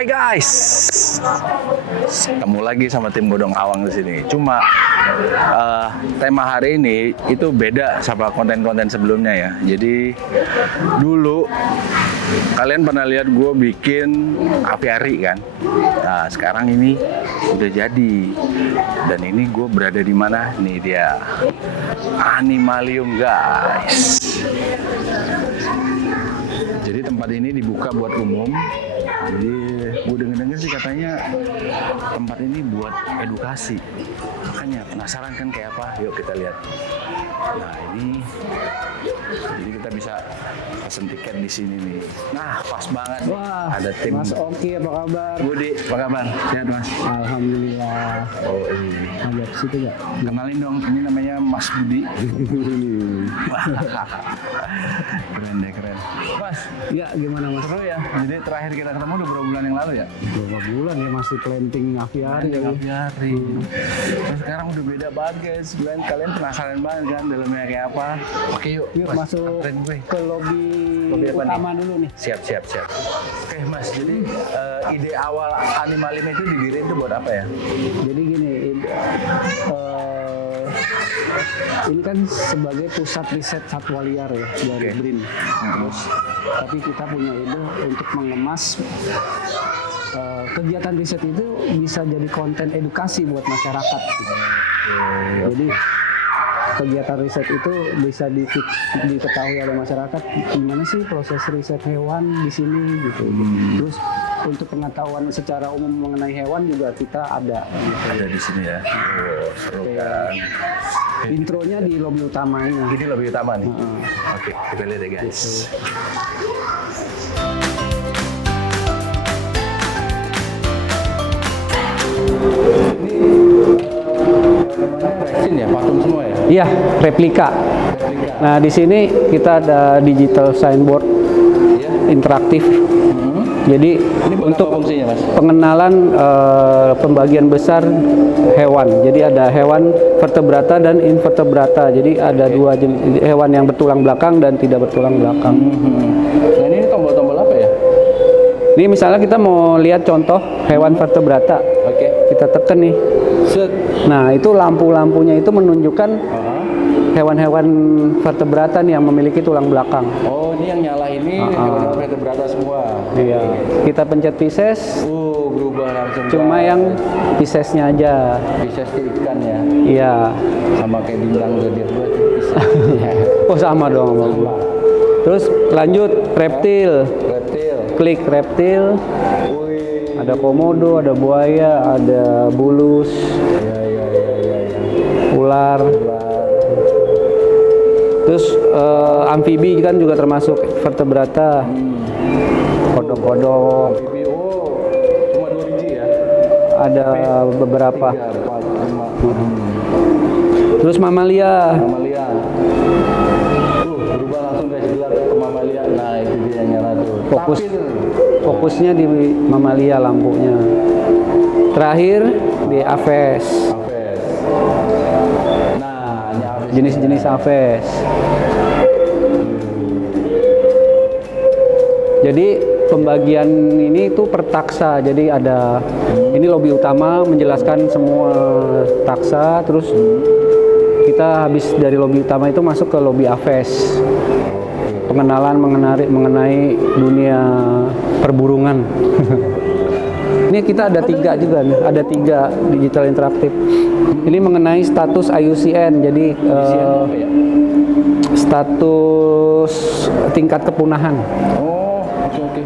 Hai guys, ketemu lagi sama tim Godong Awang di sini. Cuma tema hari ini itu beda sama konten-konten sebelumnya ya. Jadi dulu kalian pernah lihat gue bikin apiari kan? Nah sekarang ini udah jadi. Dan ini gue berada di mana? Nih dia, Animalium guys. Jadi tempat ini dibuka buat umum. Jadi gue denger sih katanya tempat ini buat edukasi. Makanya penasaran kan kayak apa? Yuk kita lihat. Nah ini, jadi kita bisa pesen tiket di sini nih. Nah pas banget. Wah, ada tim. Mas Oki apa kabar? Budi, apa kabar? Sehat Mas? Alhamdulillah. Oh iya. Ada situ nggak? Kenalin dong, ini namanya Mas Budi. Keren deh, keren. Mas, Ya gimana Mas? seru ya. Jadi terakhir kita ketemu udah berapa bulan yang lalu ya? Berapa bulan ya masih planting aviari ya? Apiari. Terus sekarang udah beda banget guys. Kalian penasaran banget kan dalamnya kayak apa? Oke yuk, Yuk Mas, masuk anterin gue. ke lobby Lobby apa utama dulu nih. Siap. Oke Mas, jadi ide awal Animalium itu didiriin itu buat apa ya? Jadi gini, ini kan sebagai pusat riset satwa liar ya dari Oke. BRIN. Terus, tapi kita punya ide untuk mengemas kegiatan riset itu bisa jadi konten edukasi buat masyarakat. Gitu. Jadi kegiatan riset itu bisa diketahui oleh masyarakat gimana sih proses riset hewan di sini gitu. Terus untuk pengetahuan secara umum mengenai hewan juga kita ada. Gitu. Ada di sini ya. Oh, seru kan. Intronya di lobby utama ini. Ini lebih utama nih. Heeh. Oke, kita lihat ya guys. Vaksin ya, patung semua ya? Iya, replika. Nah, di sini kita ada digital signboard interaktif. Jadi Ini untuk apa fungsinya Mas? pengenalan pembagian besar hewan. Jadi ada hewan vertebrata dan invertebrata. Jadi ada dua jenis hewan yang bertulang belakang dan tidak bertulang belakang. Nah ini tombol-tombol apa ya? Ini misalnya kita mau lihat contoh hewan vertebrata. Oke. Kita tekan nih. Set. Nah, itu lampu-lampunya itu menunjukkan hewan-hewan vertebrata nih yang memiliki tulang belakang. Oh ini yang nyala ini hewan-hewan vertebrata semua. Iya. Kita pencet Pisces, Berubah langsung. cuma yang Piscesnya aja. bisa ikan ya. Iya. Sama kayak bintang zodiak gua tuh. Oh sama dong sama gua. Terus lanjut reptil. Reptil. Klik reptil. Wih. Ada komodo, ada buaya, ada bulus, Ya. ular. Terus amfibi kan juga termasuk vertebrata. Kodok-kodok. Oh, cuma 2 biji ya? Ada beberapa. 3, 4, 5. Terus mamalia. Mamalia. Berubah langsung guys gelap ke mamalia. Nah, itu dia yang nyala tuh. Fokusnya di mamalia lampunya. Terakhir di aves. Aves. Nah, ini aves. Jenis-jenis aves. Jadi pembagian ini itu per taksa. Jadi ada ini lobby utama menjelaskan semua taksa. Terus kita habis dari lobby utama itu masuk ke lobby aves. Pengenalan mengenai dunia perburungan. Ini kita ada 3 juga nih, ada 3 digital interaktif. Ini mengenai status IUCN, jadi status tingkat kepunahan. Oh, oke.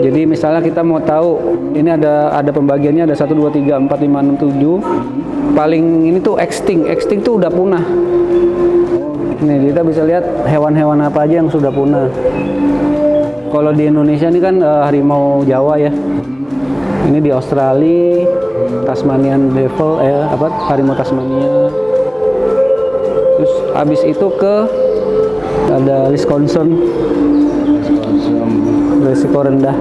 Jadi misalnya kita mau tahu, ini ada pembagiannya ada 1, 2, 3, 4, 5, 6, 7. Paling ini tuh extinct tuh udah punah. Nih kita bisa lihat hewan-hewan apa aja yang sudah punah. Kalau di Indonesia ini kan harimau Jawa ya. Ini di Australia, Tasmanian devil harimau Tasmania. Terus habis itu ke ada Wisconsin, risiko rendah.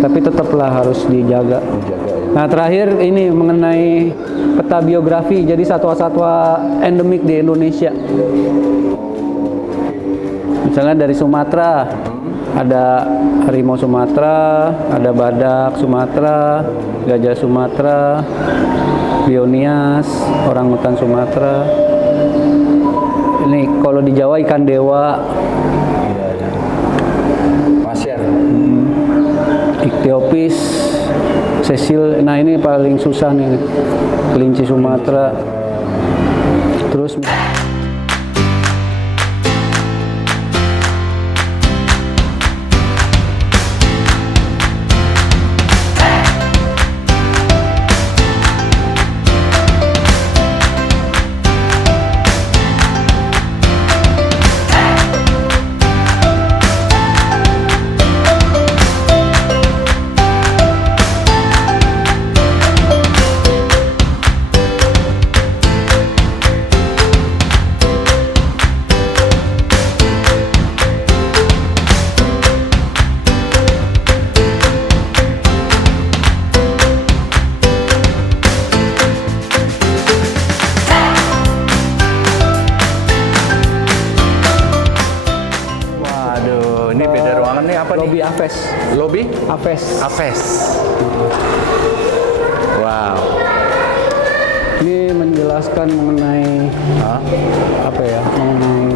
Tapi tetaplah harus dijaga. Nah, terakhir ini mengenai peta biografi. Jadi satwa-satwa endemik di Indonesia. Misalnya dari Sumatera, ada harimau Sumatera, ada badak Sumatera, gajah Sumatera, bionias, orangutan Sumatera. Ini kalau di Jawa ikan dewa, Iya, iya. Pasir. Ichthyophis, sesil. Nah ini paling susah nih, kelinci Sumatera. Terus Waduh, ini beda ruangan nih apa lobby nih? Aves, Lobby? Aves. Aves. Wow. Ini menjelaskan mengenai Hah? apa ya, mengenai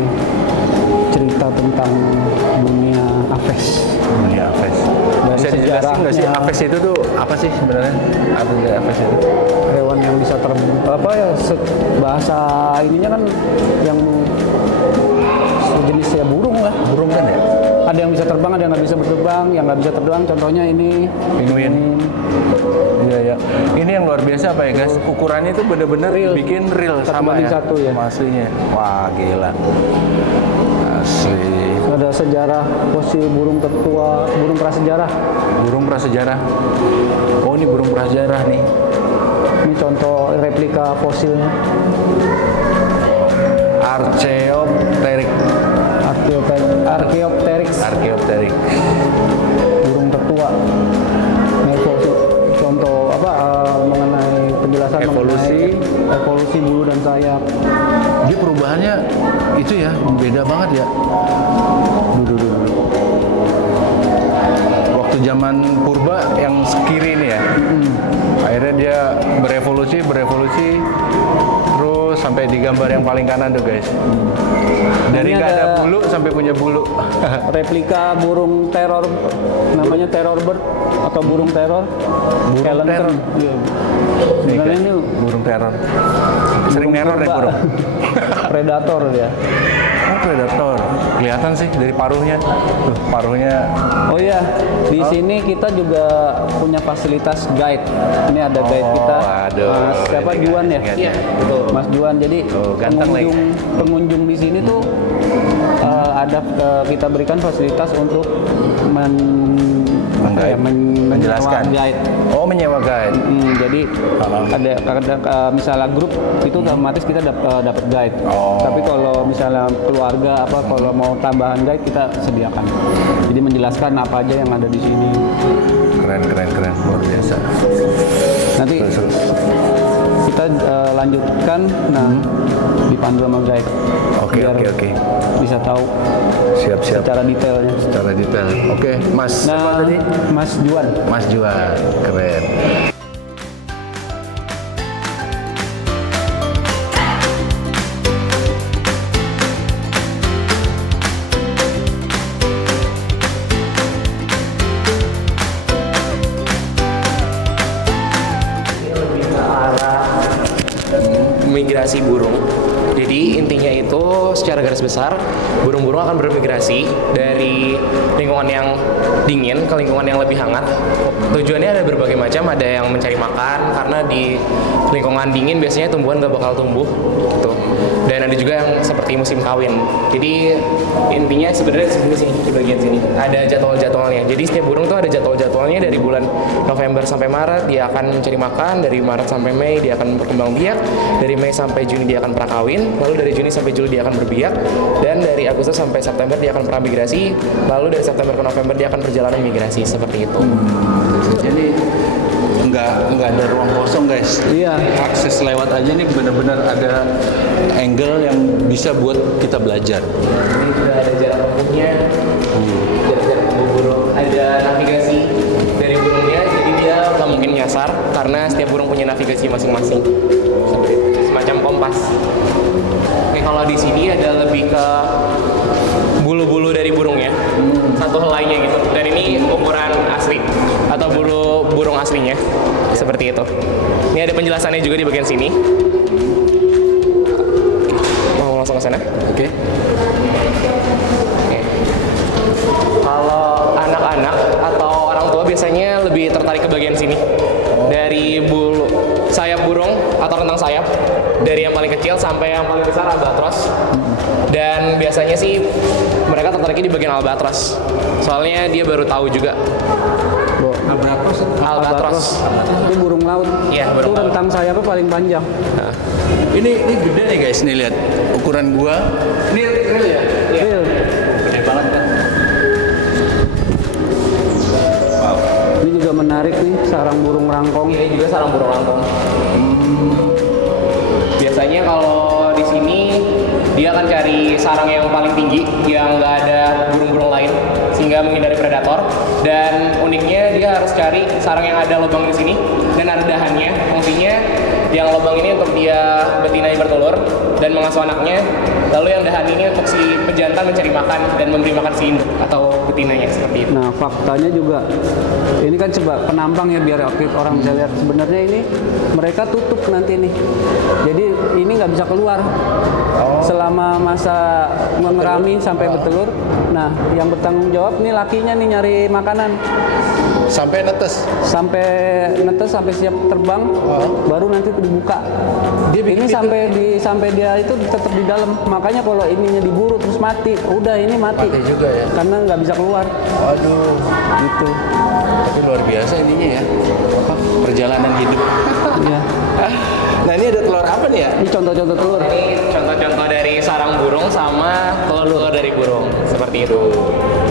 cerita tentang dunia Aves. Ini Aves. Dan Bisa dijelasin nggak sih sejarahnya. Aves itu tuh apa sih sebenarnya? Apa sih Aves itu? Hewan yang bisa apa ya, bahasa ininya kan yang sejenis ya burung lah. Burung kan ya? Ada yang bisa terbang, ada yang nggak bisa terbang. Yang nggak bisa terbang contohnya ini Penguin. Iya ya. Ini yang luar biasa apa ya guys? Ukurannya itu bener-bener Real. bikin real Satu sama banding ya. satu ya. Sama aslinya. Wah gila. Asli. Ada sejarah fosil burung tertua, burung prasejarah. Burung prasejarah. Oh ini burung prasejarah nih. Ini contoh replika fosilnya. Archaeopteryx. Archaeopteryx, Archaeopteryx. burung tertua. Ini fosil contoh apa mengenai penjelasan Evolusi. mengenai evolusi bulu dan sayap. Dia perubahannya itu ya beda banget ya. Waktu zaman purba yang kiri ini ya. Akhirnya dia berevolusi, terus sampai di gambar yang paling kanan tuh guys. Dari Ini nggak ada ada- bulu sampai punya bulu. Replika burung teror, namanya terror bird atau burung teror. Burung Helen teror. Kern. Iya. Nih, Sebenarnya guys, ini burung teror. Sering neror ya purba. burung. Predator dia. Oh predator. Kelihatan sih dari paruhnya. Tuh, paruhnya. Oh iya, di sini kita juga punya fasilitas guide. Ini ada guide kita, aduh. Mas siapa Ini Juan ya? guide-nya. Iya, betul. Mas Juan. Jadi Oh, ganteng lagi. pengunjung di sini tuh ada kita berikan fasilitas untuk Menjelaskan. menyewa guide. Oh menyewa guide. Jadi ada misalnya grup itu otomatis kita dapat guide. Oh. Tapi kalau misalnya keluarga apa kalau mau tambahan guide kita sediakan. Jadi menjelaskan apa aja yang ada di sini. Keren luar biasa. Nanti Terus. kita lanjutkan dipandu sama guide. Oke, Biar oke. bisa tahu Siap. secara detailnya. Secara detail. Oke, Mas. Siapa Nah, tadi? Mas Juan. Mas Juan. Keren. Migrasi burung. Jadi intinya itu secara garis besar burung-burung akan bermigrasi dari lingkungan yang dingin ke lingkungan yang lebih hangat. Tujuannya ada berbagai macam, ada yang mencari makan karena di lingkungan dingin biasanya tumbuhan gak bakal tumbuh gitu. Dan ada juga yang seperti musim kawin. Jadi intinya sebenarnya di sini di bagian sini ada jadwal-jadwalnya. Jadi setiap burung tuh ada jadwal-jadwalnya dari bulan November sampai Maret dia akan mencari makan, dari Maret sampai Mei dia akan berkembang biak, dari Mei sampai Juni dia akan prakawin, lalu dari Juni sampai Juli dia akan berbiak, dan dari Agustus sampai September dia akan pramigrasi, lalu dari September ke November dia akan perjalanan migrasi seperti itu. Jadi nggak ada ruang kosong guys. Iya. Akses lewat aja nih benar-benar ada angle yang bisa buat kita belajar. Ini sudah ada jarak tempuhnya, jarak menyasar karena setiap burung punya navigasi masing-masing. Seperti itu, semacam kompas. Oke, kalau di sini ada lebih ke bulu-bulu dari burungnya, satu helainya gitu. Dan ini ukuran asli atau burung aslinya, seperti itu. Ini ada penjelasannya juga di bagian sini. Mau langsung ke sana? Oke. Oke. Kalau anak-anak atau orang tua biasanya lebih tertarik ke bagian sini. Dari bulu sayap burung atau rentang sayap, dari yang paling kecil sampai yang paling besar albatros. Dan biasanya sih mereka tertariknya di bagian albatros. Soalnya dia baru tahu juga. Albatros. Ini burung laut. Iya, burung Itu laut. rentang sayapnya paling panjang. Nah, Ini gede nih guys, nih lihat ukuran gua. Ini real ya? Real. Gede banget kan? Wow. Ini juga menarik nih, sarang burung rangkong. ini juga sarang burung rangkong. Biasanya kalau di sini dia akan cari sarang yang paling tinggi, yang nggak ada burung-burung lain, sehingga menghindari predator. Dan uniknya dia harus cari sarang yang ada lubang di sini dan ada dahannya. Fungsinya yang lubang ini untuk dia betina yang bertelur dan mengasuh anaknya. Lalu yang dahan ini untuk si pejantan mencari makan dan memberi makan si induk atau betinanya, seperti itu. Nah, faktanya juga ini kan coba penampang ya, biar orang bisa lihat. Sebenarnya ini mereka tutup nanti nih. Jadi ini nggak bisa keluar selama masa mengerami sampai bertelur. Nah, yang bertanggung jawab nih lakinya nih nyari makanan. Sampai netes. Sampai netes, sampai siap terbang, baru nanti dibuka. Dia bikin Ini pintu. sampai dia itu tetap di dalam. Makanya kalau ininya diburu terus mati, udah ini mati. Mati juga ya? Karena nggak bisa keluar. Aduh, Gitu. tapi luar biasa ininya ya. Apa? Perjalanan hidup. Ya. Nah, ini ada telur apa nih ya? Ini contoh-contoh telur. Ini contoh-contoh dari sarang burung sama telur-telur dari burung, seperti itu.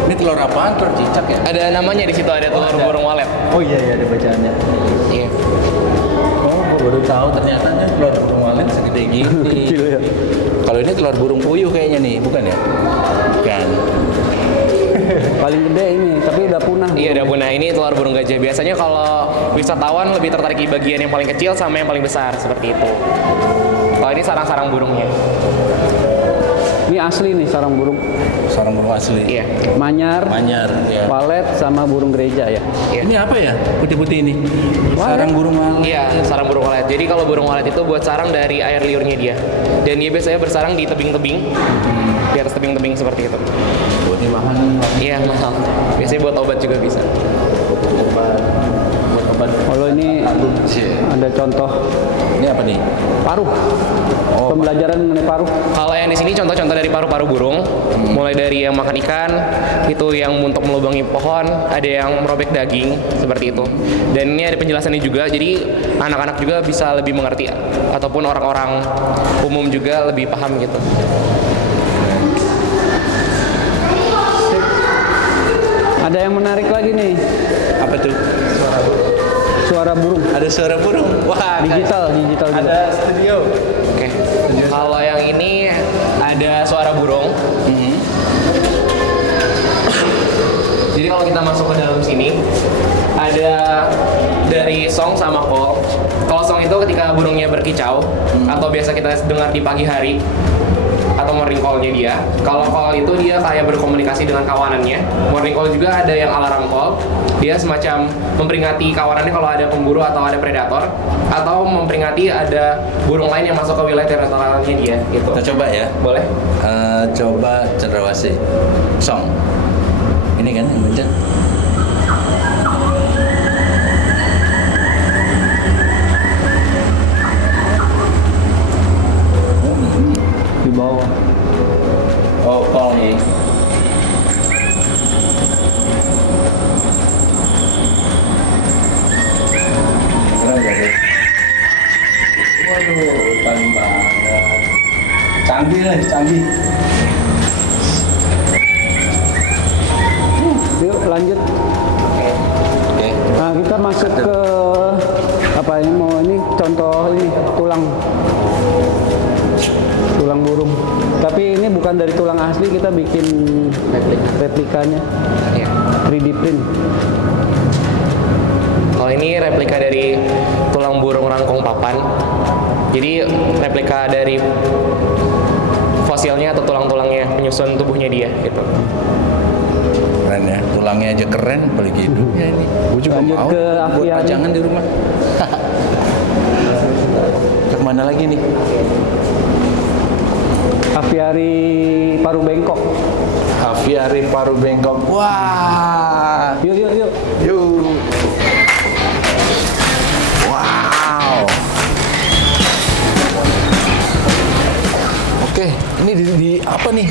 Ini telur apaan? Telur cicak ya? Ada namanya di situ, ada telur burung walet. Oh iya, ada bacaannya. Iya. Oh, gua baru tahu ternyata telur burung walet segede gini. Kecil ya. Kalau ini telur burung puyuh kayaknya nih, bukan ya? Bukan. Paling gede ini, tapi udah punah. Iya, udah punah. Ini telur burung gajah. Biasanya kalau wisatawan lebih tertarik di bagian yang paling kecil sama yang paling besar, seperti itu. Kalau ini sarang-sarang burungnya. Ini asli nih sarang burung. Sarang burung asli. Iya. Manyar, Manyar ya. walet, sama burung gereja ya. Iya. Ini apa ya? Putih-putih ini. Sarang burung walet. Iya, sarang burung walet. Jadi kalau burung walet itu buat sarang dari air liurnya dia. Dan dia biasanya bersarang di tebing-tebing. Di atas tebing-tebing seperti itu. Buat ini mahal. Iya, mahal. Biasanya buat obat juga bisa. Buat obat. Kalau ini ada contoh Ini apa nih? paruh. Oh, Pembelajaran mengenai paruh. Kalau yang di sini contoh-contoh dari paru-paru burung, mulai dari yang makan ikan, itu yang untuk melubangi pohon, ada yang merobek daging, seperti itu. Dan ini ada penjelasannya juga, jadi anak-anak juga bisa lebih mengerti, ataupun orang-orang umum juga lebih paham gitu. Ada yang menarik lagi nih, apa tuh? suara burung. Ada suara burung. Wah, Digital juga. ada studio. Oke. Kalau yang ini ada suara burung. Jadi kalau kita masuk ke dalam sini, ada dari song sama call. Kalau song itu ketika burungnya berkicau, atau biasa kita dengar di pagi hari, atau morning call-nya dia. Kalau call itu dia kayak berkomunikasi dengan kawanannya. Morning call juga ada yang alarm call. Dia semacam memperingati kawanannya kalau ada pemburu atau ada predator, atau memperingati ada burung lain yang masuk ke wilayah teritorialnya dia. Gitu. Kita coba ya. Boleh? Coba cendrawasih. Song. Ini kan yang mencet. Di bawah. Oh, call nih. Keren gak sih? Waduh, paling banget. Canggih lah, canggih. Yuk lanjut. Oke. Nah, kita masuk ke apa ini, mau ini contoh ini tulang burung. Tapi ini bukan dari tulang asli, kita bikin replikanya, Iya. 3D print. Kalau Kalau ini replika dari tulang burung rangkong papan. Jadi replika dari fosilnya atau tulang-tulangnya penyusun tubuhnya dia gitu. Keren ya, tulangnya aja keren, apalagi hidupnya ini. Gue juga Lanjut mau ke buat aviari. pajangan di rumah. Ke mana lagi nih? Aviari paru bengkok. Aviari paru bengkok. Wah, Yuk, yuk, yuk. yuk. Wow. Oke, ini di apa nih?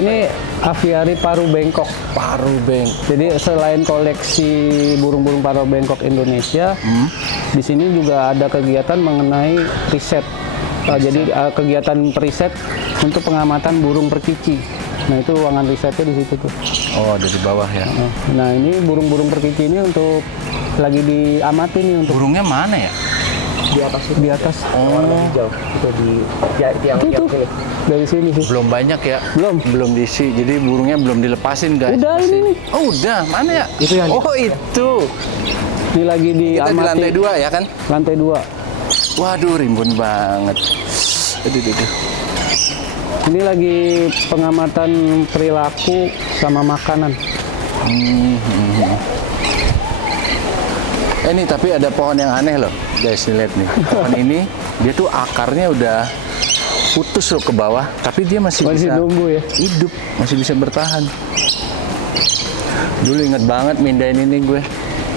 Ini aviari paru bengkok. Paru bengkok. Jadi selain koleksi burung-burung paru bengkok Indonesia, di sini juga ada kegiatan mengenai riset. Jadi kegiatan periset untuk pengamatan burung perkici. Nah itu ruangan risetnya di situ tuh. Oh, ada di bawah ya. Nah ini burung-burung perkici ini untuk lagi diamati nih untuk Burungnya mana ya? di atas. Hijau itu di tiang Itu tuh dari sini sih. Belum banyak ya? Belum. Diisi. Jadi burungnya belum dilepasin, guys. Udah Masih. ini nih. Oh, udah. Mana ya? Itu yang Oh, itu. Ini lagi Kita di diamati. lantai 2 ya kan? Lantai 2. Waduh, rimbun banget. Aduh. Ini lagi pengamatan perilaku sama makanan. Ini tapi ada pohon yang aneh loh, guys, lihat nih. Pohon ini dia tuh akarnya udah putus loh ke bawah, tapi dia masih bisa nunggu ya. hidup, masih bisa bertahan. Dulu inget banget mindahin ini gue.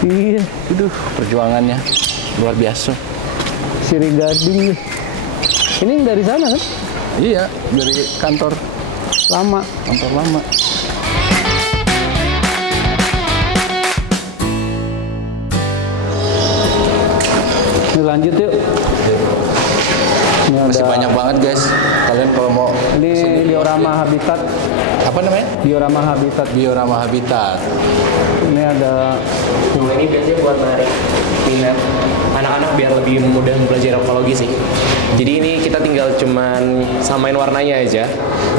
Iya, Aduh, perjuangannya luar biasa. sirih gading nih. Ini dari sana kan? Iya, dari kantor Lama. lama. Ini lanjut yuk. Ini Masih ada, banyak banget, guys. Kalian kalau mau ini kesini, diorama habitat. apa namanya? Diorama habitat. Diorama habitat. Ini ada Nah, ini biasanya buat menarik minat anak-anak biar lebih mudah mempelajari ekologi sih. Jadi ini kita tinggal cuman samain warnanya aja.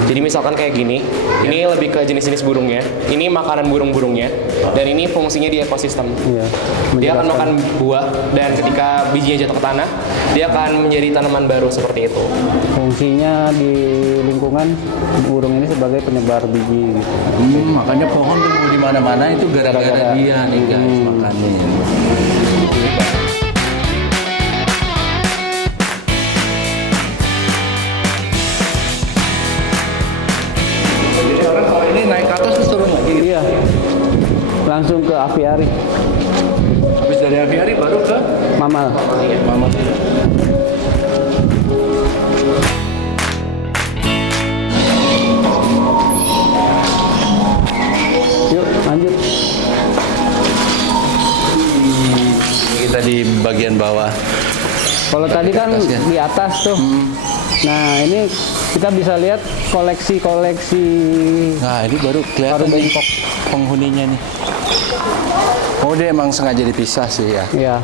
Jadi misalkan kayak gini, ini lebih ke jenis-jenis burungnya. Ini makanan burung-burungnya, dan ini fungsinya di ekosistem. iya, Dia akan menjelaskan. makan buah, dan ketika bijinya jatuh ke tanah, dia akan menjadi tanaman baru seperti itu. Fungsinya di lingkungan burung ini sebagai penyebar biji gitu. Makanya pohon tumbuh di mana-mana itu gara-gara dia nih, guys, makanya. Jadi orang kalau ini naik ke atas terus turun lagi. Iya. Langsung ke aviari. Habis dari aviari baru ke Mamal. Mama. Yuk, lanjut. Kita di bagian bawah. Kalau tadi kan atasnya. di atas tuh. Nah, ini kita bisa lihat koleksi-koleksi Nah, ini baru kelihatan Paru nih bengkok. penghuninya nih. Oh, dia emang sengaja dipisah sih ya. ya.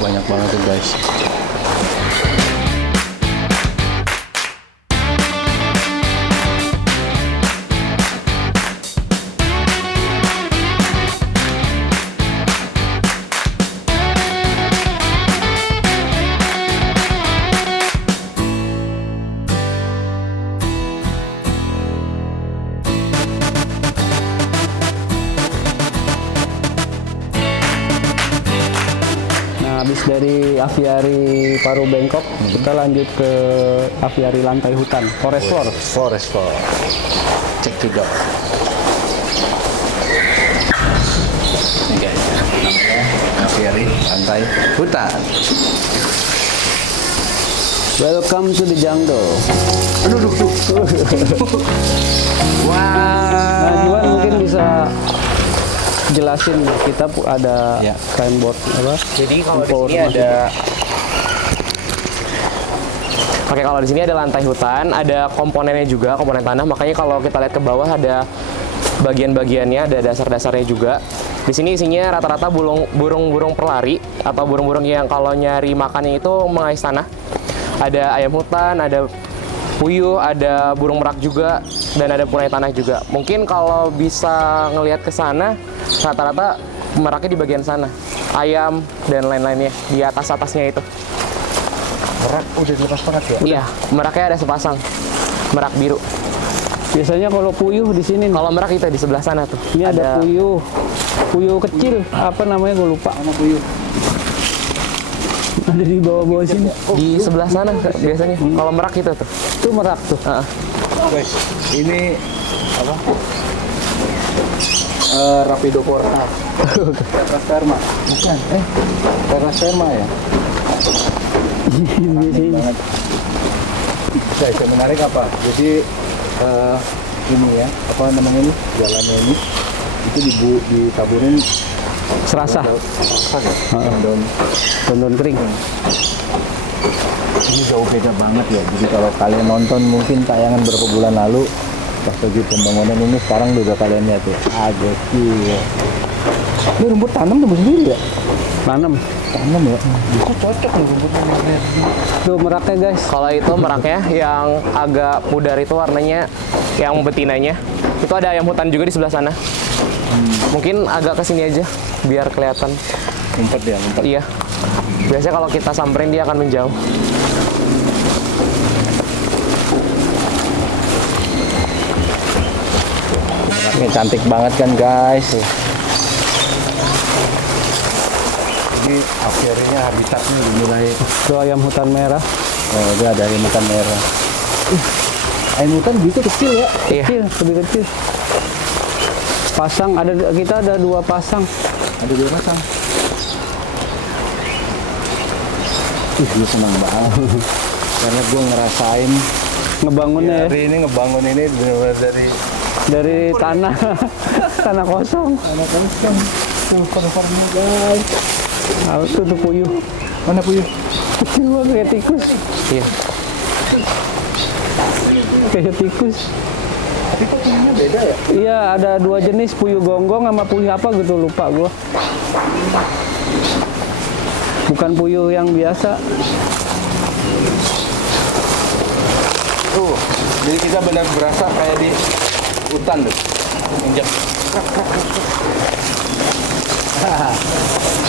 Banyak banget tuh, guys. Nah, habis dari aviari paru bengkok, kita lanjut ke aviari lantai hutan, forest floor. Forest floor. Check it out. Ini guys, namanya aviari lantai hutan. Welcome to the jungle. Aduh. Wah. Nah, Juan mungkin bisa jelasin, kita ada Ya. signboard apa? Jadi kalau di sini Informasi. ada Oke, kalau di sini ada lantai hutan, ada komponennya juga, komponen tanah. Makanya kalau kita lihat ke bawah ada bagian-bagiannya, ada dasar-dasarnya juga. Di sini isinya rata-rata burung-burung pelari atau burung-burung yang kalau nyari makannya itu mengais tanah. Ada ayam hutan, ada puyuh, ada burung merak juga, dan ada punai tanah juga. Mungkin kalau bisa ngelihat ke sana, rata-rata meraknya di bagian sana. Ayam dan lain-lainnya di atasnya itu. Merak udah dilepas banget ya? Iya, meraknya ada sepasang. Merak biru. Biasanya kalau puyuh di sini nih. Kalau merak itu di sebelah sana tuh. Ini ada puyuh. Puyuh kecil, apa namanya gue lupa. Mana puyuh? Ada di bawah-bawah sini. Di sebelah sana biasanya. Kalau merak itu tuh. Itu merak tuh. Heeh. Guys, ini apa? Rapidoporta. Terasperma. Bukan. Terasperma ya? Biasanya. Banget. Guys, yang menarik apa? Jadi ini ya, apa namanya ini? Jalannya ini itu ditaburin Serasa. daun Kering. ini jauh beda banget ya. Jadi kalau kalian nonton mungkin tayangan beberapa bulan lalu pas lagi pembangunan ini, sekarang udah kalian lihat tuh. Gokil. Ini rumput tanam tumbuh sendiri ya? Tanam. Tanam ya? Kok cocok nih rumputnya nih. Tuh meraknya guys. Kalau itu meraknya yang agak pudar itu warnanya yang betinanya. Itu ada ayam hutan juga di sebelah sana. Mungkin agak ke sini aja biar kelihatan. Ngumpet ya, ngumpet. Iya. Biasanya kalau kita samperin dia akan menjauh. Ini cantik banget kan guys. Jadi akhirnya habitatnya udah mulai. Tuh ayam hutan merah. Oh, dia ada ayam hutan merah. Ayam hutan gitu kecil ya? Iya. Kecil, lebih kecil. Pasang kita ada 2 pasang. Ada 2 pasang. Gue senang banget. Karena gue ngerasain Ngebangunnya ya. hari ini ngebangun ini benar-benar Dari tanah tanah kosong. anak kosong. Tuh, farm-farmnya guys. Tuh puyuh. Mana puyuh? Kecil banget kayak tikus. Iya. Kayak tikus. Tapi kok puyuhnya beda ya? Iya, ada 2 jenis, puyuh gonggong sama puyuh apa gitu, lupa gua. Bukan puyuh yang biasa. Tuh, jadi kita benar berasa kayak di hutan tuh. Injak.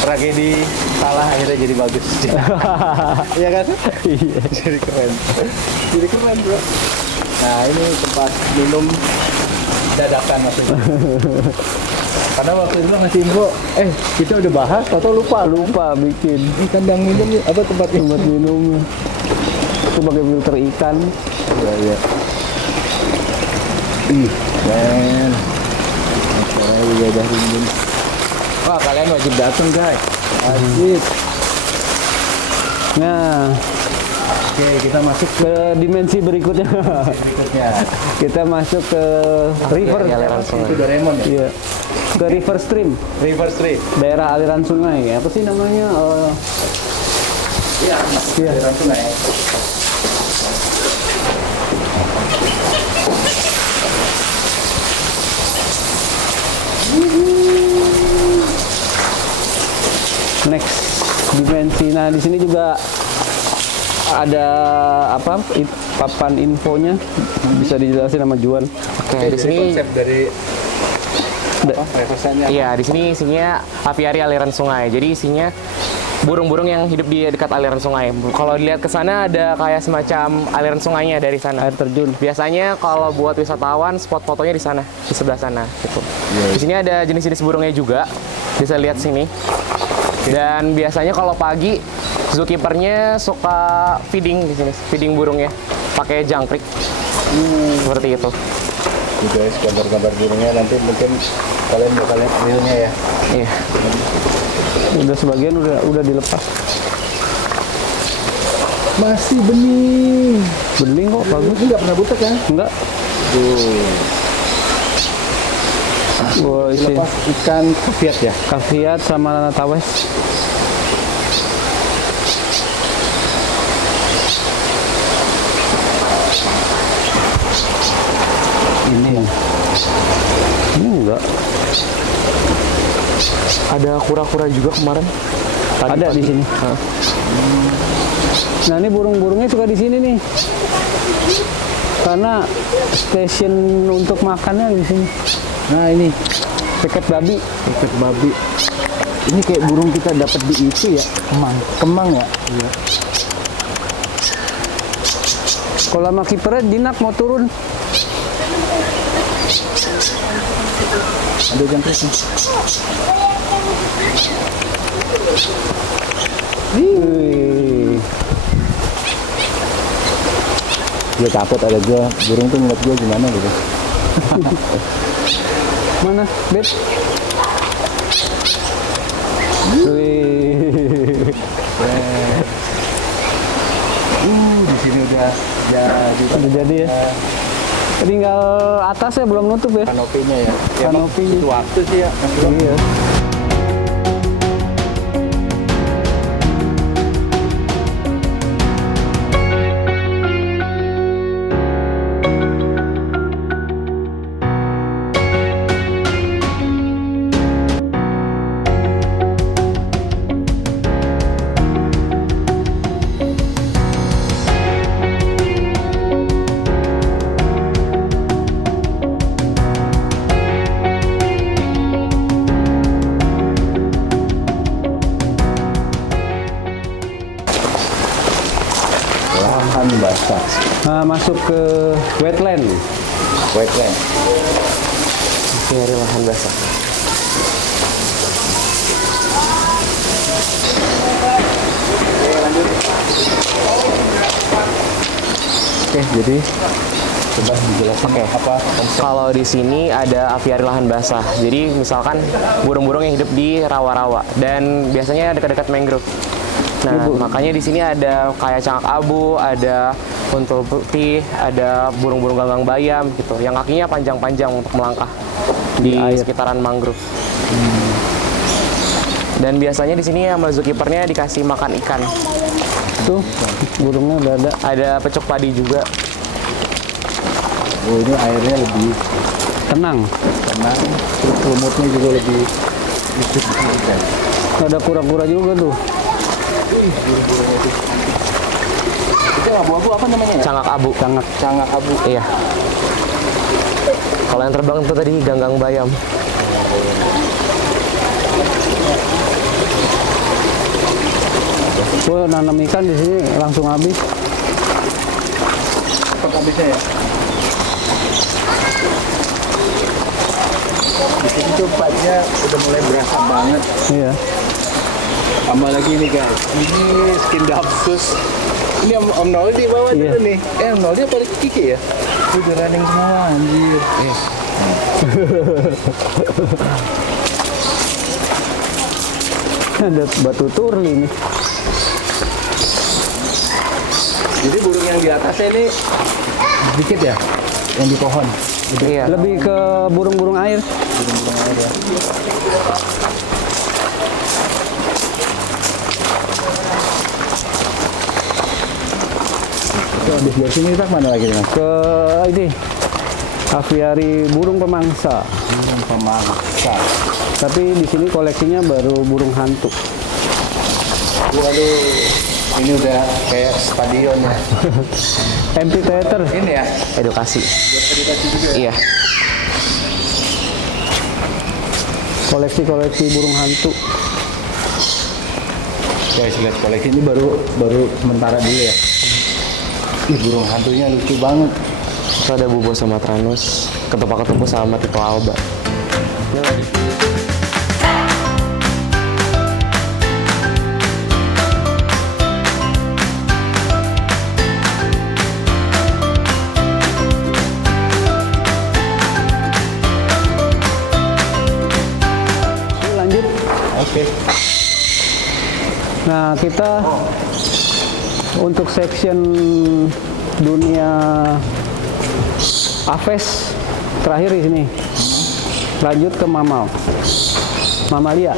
Tragedi salah akhirnya jadi bagus. Iya kan? Iya. Jadi keren. Jadi keren, bro. Nah, ini tempat minum dadakan maksudnya. Karena waktu itu ngasih info, kita udah bahas atau lupa bikin ini kandang minum apa tempat buat minum. Itu pakai filter ikan. Iya. Men. Saya juga udah rindu. Wah, kalian wajib datang, guys. Wajib. Nah, Oke, kita masuk ke dimensi berikutnya. berikutnya. Kita masuk ke river. Aliran sungai. Itu Doraemon ya? Iya. Ke river stream, River Street. daerah aliran sungai. Apa sih namanya? Iya, Iya. aliran sungai. Next dimensi. Nah, di sini juga ada apa? Papan infonya. Bisa dijelasin sama Juan. Oke, di Jadi sini konsep dari apa? Reversannya. iya, di sini isinya apiari aliran sungai. Jadi isinya burung-burung yang hidup di dekat aliran sungai. Kalau dilihat ke sana ada kayak semacam aliran sungainya dari sana. Air terjun. Biasanya kalau buat wisatawan spot fotonya di sana, di sebelah sana gitu. Di sini ada jenis-jenis burungnya juga. Bisa lihat sini. Dan biasanya kalau pagi zookeepernya suka feeding di sini, feeding burungnya pakai jangkrik. Seperti itu. Guys, gambar-gambar burungnya nanti mungkin kalian bakal lihat realnya ya. Iya. Udah sebagian udah dilepas. Masih bening. Bening kok bagus. Ini nggak pernah butek kan? Enggak. Tuh. Wah, isi Lepas ikan kafiat ya. kafiat sama tawes. Ini enggak. Ada kura-kura juga kemarin. Tadi Ada pagi. di sini. Hah. Nah, ini burung-burungnya suka di sini nih. Karena stasiun untuk makannya di sini. Nah ini Ceket babi. Ceket babi. Ini kayak burung kita dapat di itu ya, kemang ya. Iya. Kalau sama kipernya Dinak mau turun. Ada jangkrik nih. Wih. Gue takut ada gue, burung tuh ngeliat gue gimana gitu. Mana, Beb? Wih. Di sini udah Udah jadi ya. Tinggal atasnya belum nutup ya. kanopinya ya. Kanopinya. Itu waktu sih ya. Iya. Lahan basah. Nah, masuk ke wetland. Wetland. Dari lahan basah. Oke, jadi coba dijelaskan apa Kalau di sini ada aviari lahan basah. Jadi misalkan burung-burung yang hidup di rawa-rawa dan biasanya dekat-dekat mangrove. Nah, makanya di sini ada kayak cangak abu, ada kuntul putih, ada burung-burung ganggang bayam gitu, yang kakinya panjang-panjang untuk melangkah di sekitaran mangrove. Dan biasanya di sini sama zookeepernya dikasih makan ikan. Tuh, burungnya udah ada. Ada pecuk padi juga. Oh, ini airnya lebih Tenang. tenang, terus lumutnya juga lebih sedikit. Ada kura-kura juga tuh. Itu abu-abu apa namanya ya? Cangak abu. Cangak abu. Iya. Kalau yang terbang itu tadi ganggang bayam. Gue nanam ikan di sini langsung habis. Cepat habisnya ya. Di sini tuh pipenya udah mulai berasa banget. Iya. Tambah lagi nih guys, ini skin dapsus. Ini Om Noldi di bawah Iya. dulu nih. Om Noldi apa Kiki ya? Udah running semua anjir. Ada batu turli nih. Jadi burung yang di atasnya ini sedikit ya? Yang di pohon. Iya. Lebih ke burung-burung air. Burung-burung air ya. Itu habis dari sini kita kemana lagi Mas? Ke ini aviari burung pemangsa. Burung pemangsa. Tapi di sini koleksinya baru burung hantu. Waduh, ini udah kayak stadion ya. Amphitheater. Ini ya, Edukasi. buat edukasi juga. Iya. Koleksi-koleksi burung hantu. Guys, lihat koleksi ini baru sementara dulu ya. Ih, burung hantunya lucu banget. Itu ada bubo sumatranus, ketupat-ketupat sama tipe alba. Yuk, lanjut. Oke. Nah, kita untuk section dunia aves terakhir di sini. Lanjut ke mamalia.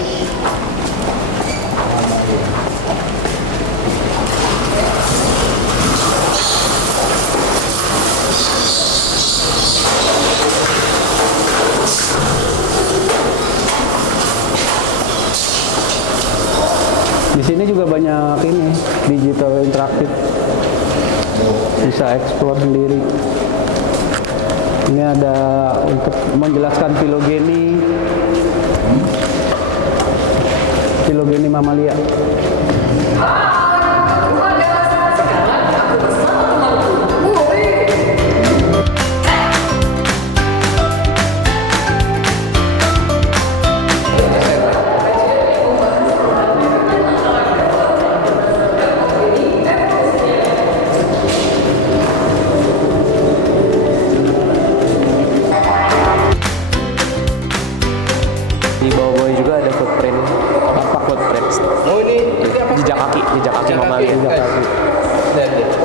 Di sini juga banyak ini digital interaktif, bisa explore sendiri. Ini ada untuk menjelaskan filogeni mamalia. Di bawah-bawah juga ada footprint. Apa footprint? Oh ini apa? Jejak kaki mamalia.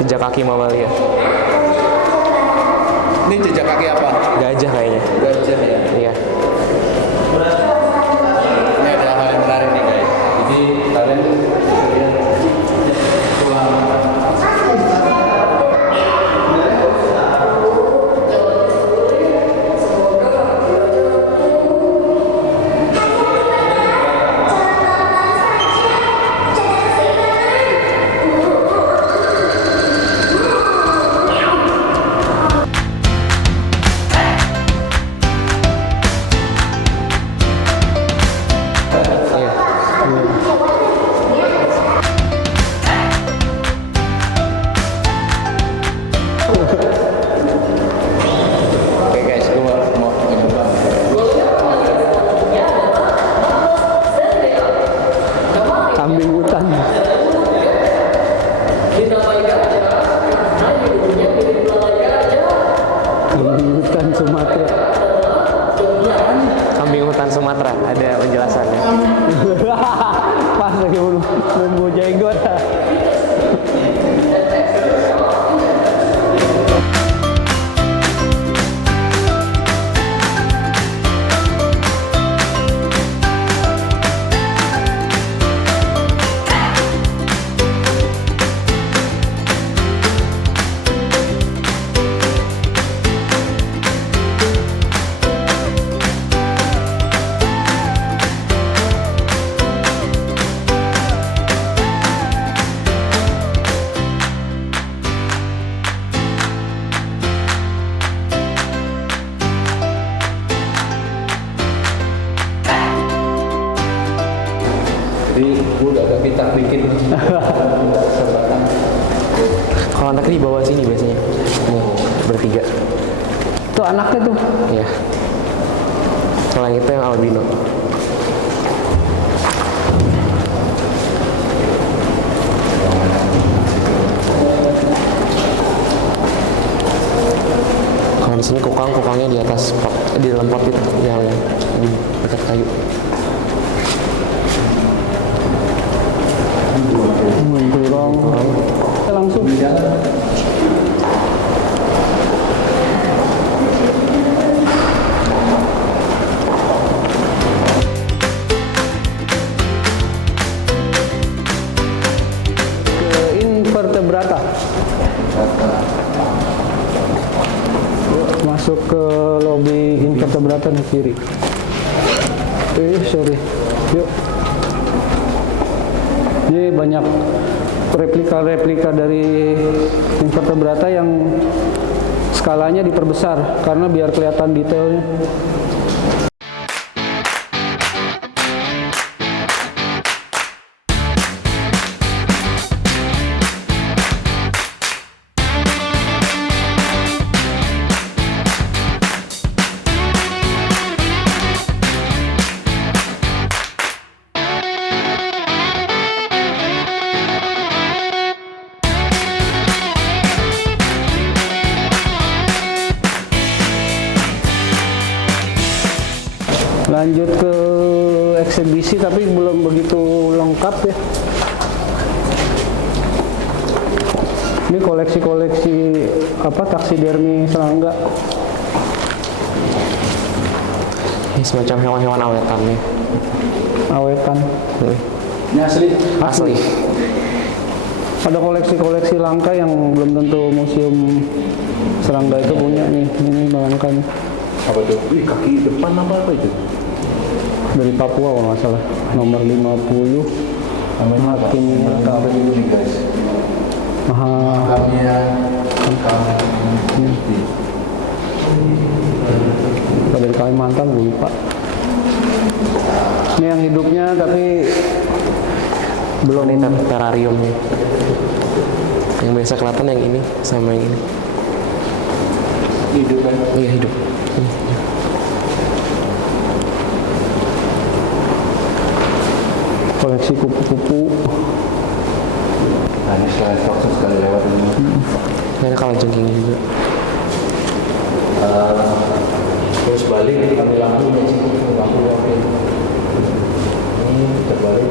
Jejak kaki mamalia. Ini jejak kaki apa? Gajah kayaknya. Gajah ya. Iya. Ini ada hal yang menarik nih guys. Jadi kalian lihat tulang. Oke guys, gue mau nyoba. Kambing hutan. Kambing hutan Sumatera. Kambing hutan Sumatera ada penjelasannya. Pas lagi nunggu jenggot. Jadi gue udah agak pitak dikit. Kalau anaknya di bawah sini biasanya. Nih, bertiga. Tuh anaknya tuh. Iya. Kalau yang itu yang albino. Kalau di sini kukangnya di atas pot, di dalam pot itu yang di dekat kayu. Burung. Langsung. Ke invertebrata. Masuk ke lobi invertebrata di kiri. Sorry. Yuk. Ini banyak replika-replika dari invertebrata yang skalanya diperbesar karena biar kelihatan detailnya. Lanjut ke eksibisi tapi belum begitu lengkap ya. Ini koleksi-koleksi apa taksidermi serangga. Ini semacam hewan-hewan awetan nih. Awetan. Ini asli. Asli. Ada koleksi-koleksi langka yang belum tentu museum serangga itu punya nih. Ini langkanya. Apa tuh? Wih, kaki depan apa itu? Dari Papua kalau nggak salah. Nomor 50. Namanya apa? Hakim Apa dulu nih guys? Maha Kami Kalimantan gue lupa. Ini yang hidupnya tapi belum Ini terariumnya. Yang biasa kelihatan yang ini sama yang ini. Hidup kan? Iya hidup. koleksi kupu-kupu. Nah, ini selain proses sekali lewat ini. Ada kalau jengking juga. Terus balik kami lampunya sih, lampu oke. Ini terbalik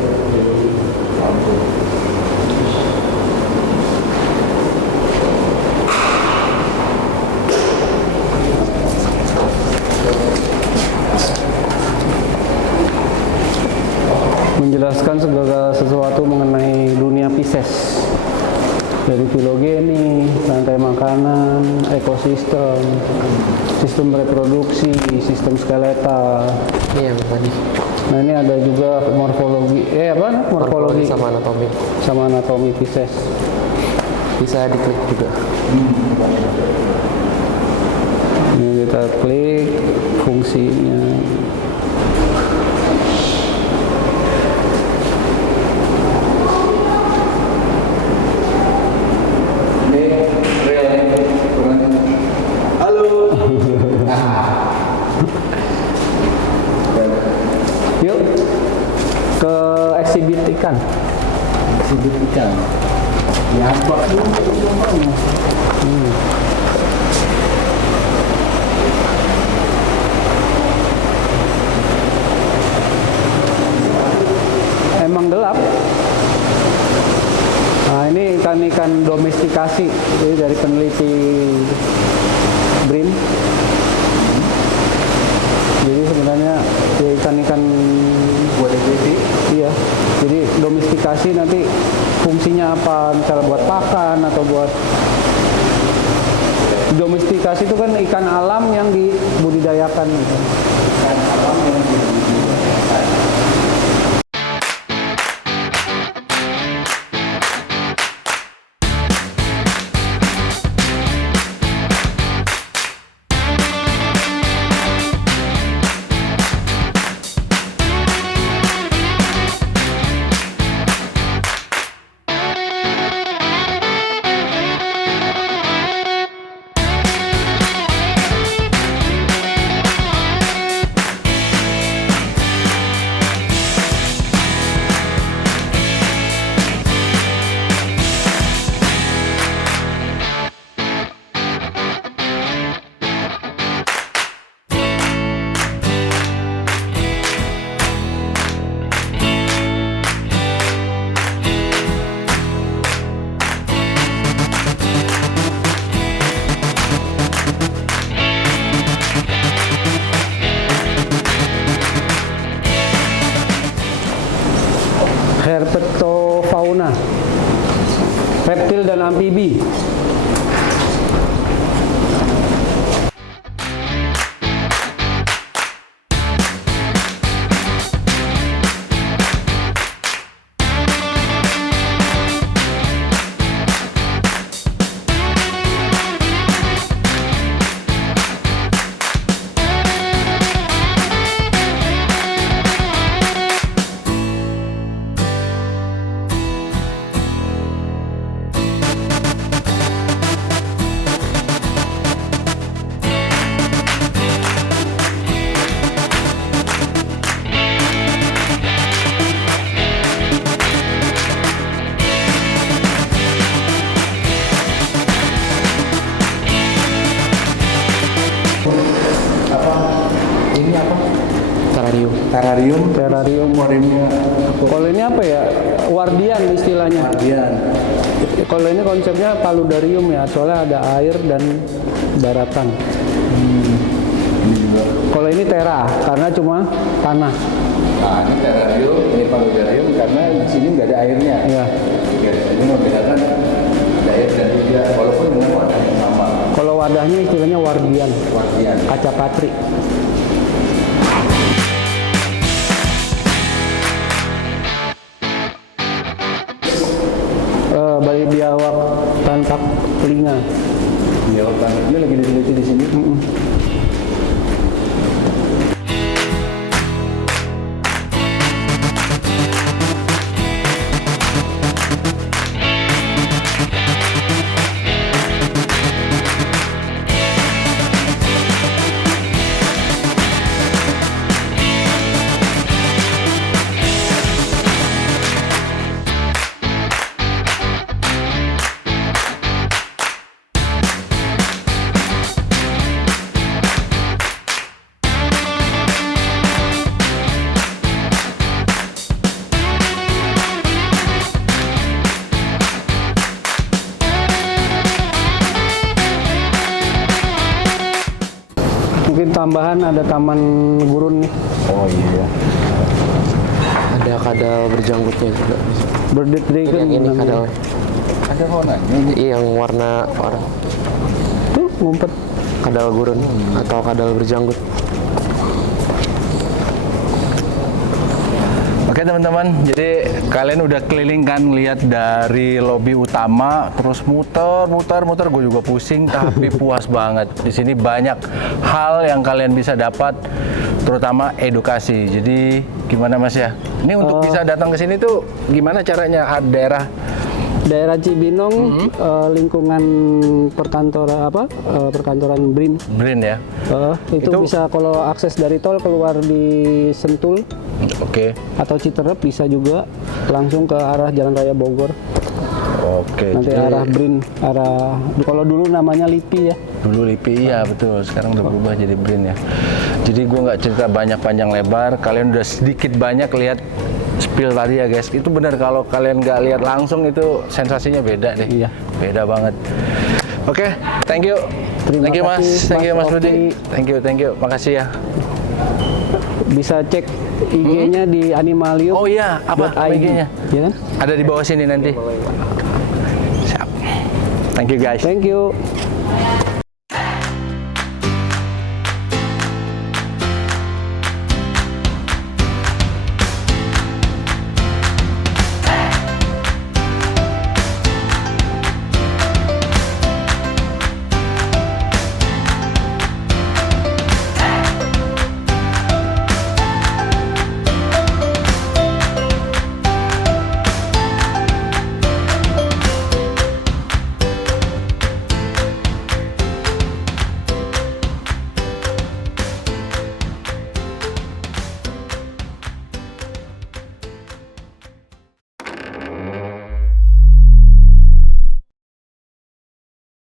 lampu. Menjelaskan segala sesuatu mengenai dunia Pisces, dari filogeni, rantai makanan, ekosistem, sistem reproduksi, sistem skeletal. Iya tadi. Nah ini ada juga morfologi, morfologi sama anatomi. Pisces. Bisa diklik juga. Ini kita klik fungsinya. Yuk ke eksibit ikan. Sibuk ikan. Ya, bak dulu. Emang gelap. Nah ini ikan-ikan domestikasi, jadi dari peneliti BRIN. Jadi sebenarnya ya ikan-ikan Buat EPD. iya. Jadi domestikasi nanti fungsinya apa? Misalnya buat pakan atau buat domestikasi itu kan ikan alam yang dibudidayakan. Ikan alam yang dibudidayakan. Herpetofauna, reptil dan amfibi. Ini apa? Terarium. Terrarium. Terrarium. Morimnya Kalau ini apa ya? Wardian istilahnya. Guardian. Kalau ini konsepnya paludarium ya, soalnya ada air dan daratan. Ini juga. Kalau ini tera, karena cuma tanah. Nah, ini terrarium, ini paludarium karena di sini nggak ada airnya. Ya. Ini membedakan ada air dan tidak, walaupun dengan wadah yang sama. Kalau wadahnya istilahnya wardian, Guardian. kaca patri. Bali biawak tanpa telinga. Biawak tanah ini lagi diteliti di sini. Mungkin tambahan ada taman gurun nih. Oh iya. Ada kadal berjanggutnya juga. Birded dragon. Yang ini namanya. kadal. Ada warnanya. Iya, yang warna orang. Tuh ngumpet. Kadal gurun atau kadal berjanggut. Oke teman-teman, jadi kalian udah keliling kan lihat dari lobi utama, terus muter, gue juga pusing tapi puas banget. Di sini banyak hal yang kalian bisa dapat, terutama edukasi. Jadi gimana Mas ya? Ini untuk bisa datang ke sini tuh gimana caranya? Daerah Cibinong, lingkungan perkantoran BRIN. BRIN ya? Itu bisa kalau akses dari tol keluar di Sentul Oke. atau Citerep bisa juga langsung ke arah Jalan Raya Bogor. Oke. Nanti jadi arah BRIN, kalau dulu namanya LIPI ya. dulu LIPI ya betul, sekarang udah berubah jadi BRIN ya. Jadi gue nggak cerita banyak panjang lebar, kalian udah sedikit banyak lihat spill tadi ya guys. Itu benar, kalau kalian nggak lihat langsung itu sensasinya beda deh. Iya. Beda banget. Oke, thank you. Terima Thank you Mas, kasih, thank you Mas Mas Budi. Oki. Thank you. Makasih ya. Bisa cek IG-nya di Animalium. Oh iya, apa IG-nya? Ya kan? Ada di bawah sini nanti. Siap. Thank you guys. Thank you.